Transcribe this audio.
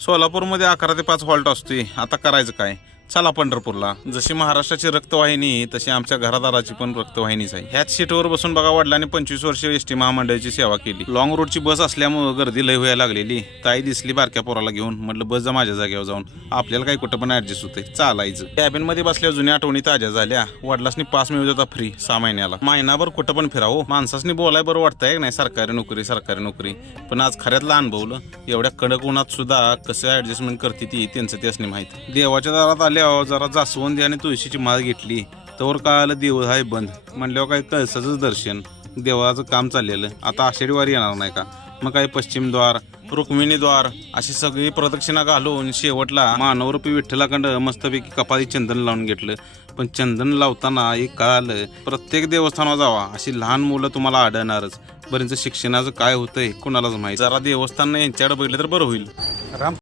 सोलापूरमध्ये 11 ते 5 हॉल्ट असतोय. आता करायचं काय? चला पंढरपूरला. जशी महाराष्ट्राची रक्तवाहिनी तशी आमच्या घरादाराची पण रक्तवाहिनीच आहे. ह्याच सीटवर बसून बघा वडिलांनी 25 वर्ष एसटी महामंडळाची सेवा केली. लॉंग रूटची बस असल्यामुळे गर्दी लय व्हायला लागलेली. ताई दिसली बारक्या पोराला घेऊन, म्हटलं बस जा माझ्या जागेवर जाऊन, आपल्याला काही कुठं पण ऍडजस्ट होतंय, चालायचं. कॅबिन मध्ये बसल्या जुन्या आठवणी ताज्या झाल्या. वडिलांनी पास मिळत होता फ्री 6 महिन्याला. महिनाभर कुठं पण फिरावं. माणसासनी बोलाय बरं वाटतंय नाही, सरकारी नोकरी. पण आज खऱ्यातला अनुभवलं. एवढ्या कडक उन्हात सुद्धा कसं ऍडजस्टमेंट करते ती त्यांचं त्यासनी माहित. देवाच्या दारात आल्या जरा जास्वंदी आणि तुळशीची माळ घेतली तर कळालं देऊळ हाय बंद. म्हणल्यावर काय कळसाच दर्शन, देवाचं काम चाललेलं. आता आषाढी वारी येणार नाही का? मग काय पश्चिम द्वार, रुक्मिणी द्वार अशी सगळी प्रदक्षिणा घालून शेवटला मानवरूपी विठ्ठलाकडं मस्तपैकी कपाळी चंदन लावून घेतलं. पण चंदन लावताना एक कळालं, प्रत्येक देवस्थानावर जावा अशी लहान मुलं तुम्हाला आढळणारच. बरेच शिक्षणाचं काय होतंय कुणालाच माहिती. जरा देवस्थान यांच्याकडे बघितलं तर बरं होईल.